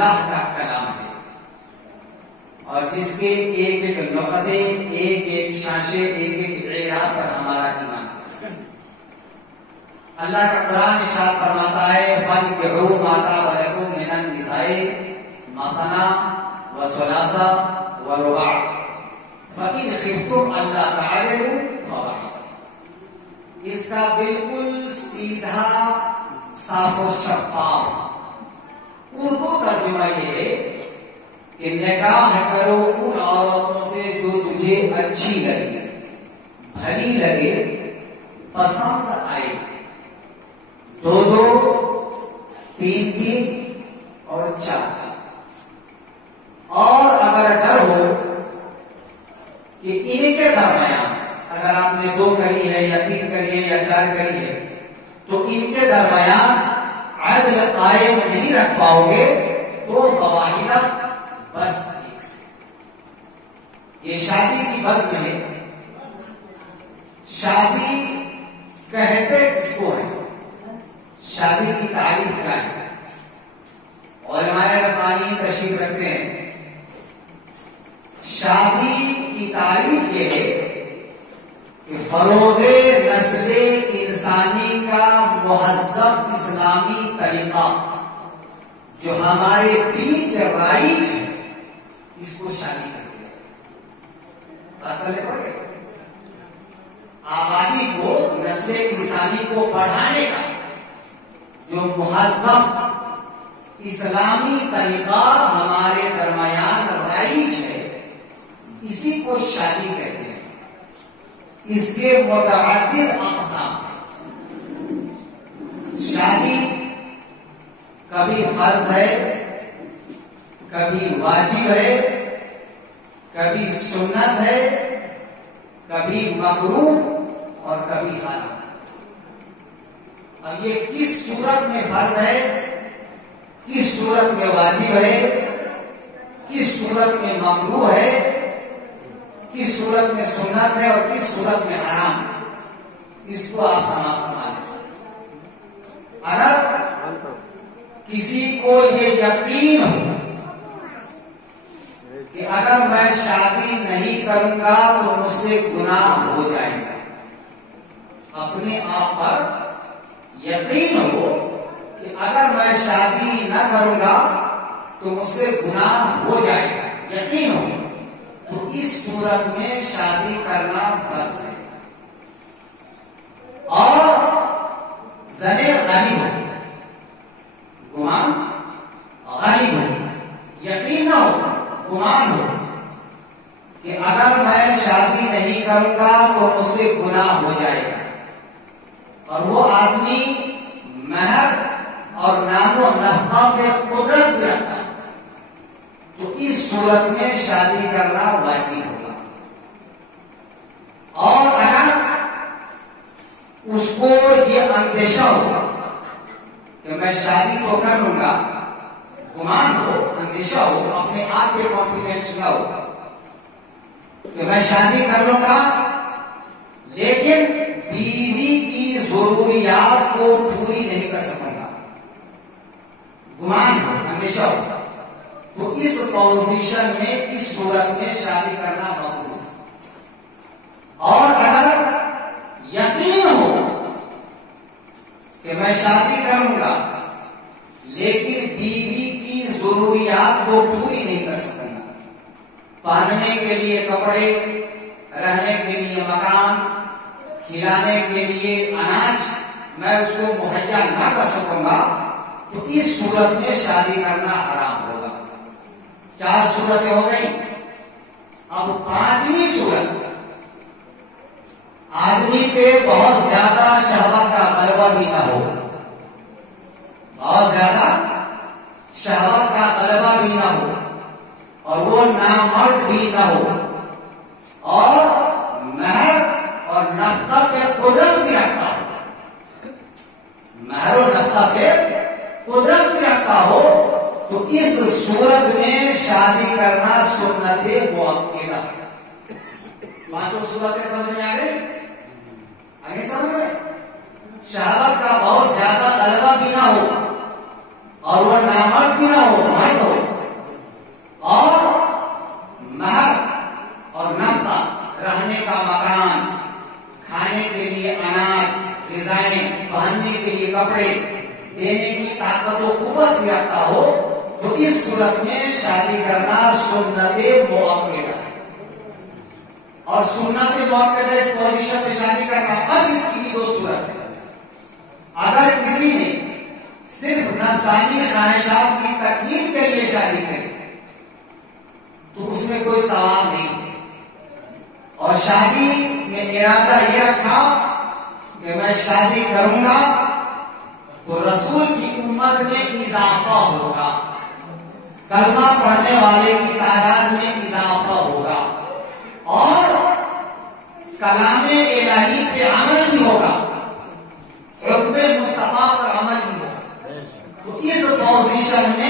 اللہ کا کلام ہے اور جس کے ایک ایک نقطے، ایک ایک شاشے، ایک ایک اعراب پر ہمارا ایمان ہے۔ اللہ کا قرآن ارشاد فرماتا ہے فَانكِحُوا مَا طَابَ لَكُم مِّنَ النِّسَاءِ مَثْنَىٰ وَثُلَاثَ وَرُبَاعَ فَإِنْ خِفْتُمْ أَلَّا تَعْدِلُوا فَوَاحِدَةً۔ اس کا بالکل سیدھا صاف و شفاف اردو ترجمہ یہ ہے کہ نکاح کرو ان عورتوں سے جو تجھے اچھی لگے، بھلی لگے، پسند آئے، دو دو، تین تین اور چار چار۔ اور اگر ڈر ہو کہ ان کے درمیان اگر آپ نے دو کری ہے یا تین کری ہے یا چار کری ہے تو ان کے درمیان عدل قائم نہیں رکھ پاؤ گے تو فواحدہ، بس ایک سے۔ یہ شادی کی بزم ہے۔ شادی کہتے کس کو ہے؟ شادی کی تعریف کیا ہے؟ علماء ربانی تشریف رکھتے ہیں شادی کی تعریف یہ ہے کہ فروغ نسل انسانی کا مہذب اسلامی طریقہ جو ہمارے بیچ رائج ہے، اس کو شادی کرتے ہیں۔ آبادی کو، نسل انسانی کو بڑھانے کا جو مہذب اسلامی طریقہ ہمارے درمیان رائج ہے، اسی کو شادی کہتے ہیں۔ اس کے متعدد اقسام ہیں۔ شادی کبھی فرض ہے، کبھی واجب ہے، کبھی سنت ہے، کبھی مکروہ اور کبھی حرام۔ اب یہ کس صورت میں فرض ہے، کس صورت میں واجب ہے، کس صورت میں مکروہ ہے، کس صورت میں سنت ہے اور کس صورت میں حرام، اس کو آپ سماعت فرما لیں۔ اگر کسی کو یہ یقین ہو کہ اگر میں شادی نہیں کروں گا تو مجھ سے گناہ ہو جائے گا، اپنے آپ پر یقین ہو کہ اگر میں شادی نہ کروں گا تو مجھ سے گناہ ہو جائے گا، یقین ہو، تو اس صورت میں شادی کرنا فرض ہے۔ اور زن غالب ہو، گمان غالب ہو، یقین نہ ہو، گمان ہو کہ اگر میں شادی نہیں کروں گا تو مجھ سے گناہ ہو جائے گا، اور وہ آدمی مہر اور نام و نفقہ پہ قدرت بھی رکھتا ہے، تو اس صورت میں شادی کرنا واجب ہوگا۔ اور اگر اس کو یہ اندیشہ ہوگا کہ میں شادی تو کر لوں گا، گمان ہو، اندیشہ ہو، اپنے آپ پہ کانفیڈینس نہ ہو کہ میں شادی کر لوں گا لیکن بیوی کی ضروریات کو پوری نہیں کر سکوں گا، گمان ہو، اندیشہ ہو، تو اس پوزیشن میں، اس صورت میں شادی کرنا مقبول ہے۔ اور اگر یقین ہو کہ میں شادی کروں گا لیکن بیوی کی ضروریات کو پوری نہیں کر سکوں گا، پہننے کے لیے کپڑے، رہنے کے لیے مکان، کھلانے کے لیے اناج میں اس کو مہیا نہ کر سکوں گا، تو اس صورت میں شادی کرنا حرام ہوگا۔ 4 صورتیں ہو گئی۔ اب 5ویں صورت، آدمی پہ بہت زیادہ شہوت کا غلبہ بھی نہ ہو، بہت زیادہ شہوت کا غلبہ بھی نہ ہو، اور وہ نامرد بھی نہ ہو، اور مہر اور نفقہ پہ قدرت بھی رکھتا ہو، مہر و نفقہ پہ قدرت بھی رکھتا ہو، تو اس صورت میں شادی کرنا سنت مؤکدہ۔ 5 صورتیں سمجھ میں آ گئی؟ آگے سمجھ میں؟ شہوت کا بہت زیادہ غلبہ بھی نہ ہو اور وہ نامرد بھی نہ ہو، مرد ہو، اور مہر اور نفقہ، رہنے کا مکان، کھانے کے لیے اناج، غذائیں، پہننے کے لیے کپڑے دینے کی طاقت و قوت بھی رکھتا ہو، تو اس صورت میں شادی کرنا سنت مؤکدہ ہے۔ اور سنت مؤکدہ اس پوزیشن میں شادی کرنا، اب اس کی بھی دو صورت ہے۔ اگر کسی نے صرف نفسانی خواہشات کی تکمیل کے لیے شادی کری تو اس میں کوئی ثواب نہیں، اور شادی میں ارادہ یہ رکھا کہ میں شادی کروں گا تو رسول کی امت میں اضافہ ہوگا، کلمہ پڑھنے والے کی تعداد میں اضافہ ہوگا، اور کلام الہی پہ عمل بھی ہوگا، حکم مصطفیٰ پر عمل بھی ہوگا۔ تو اس پوزیشن میں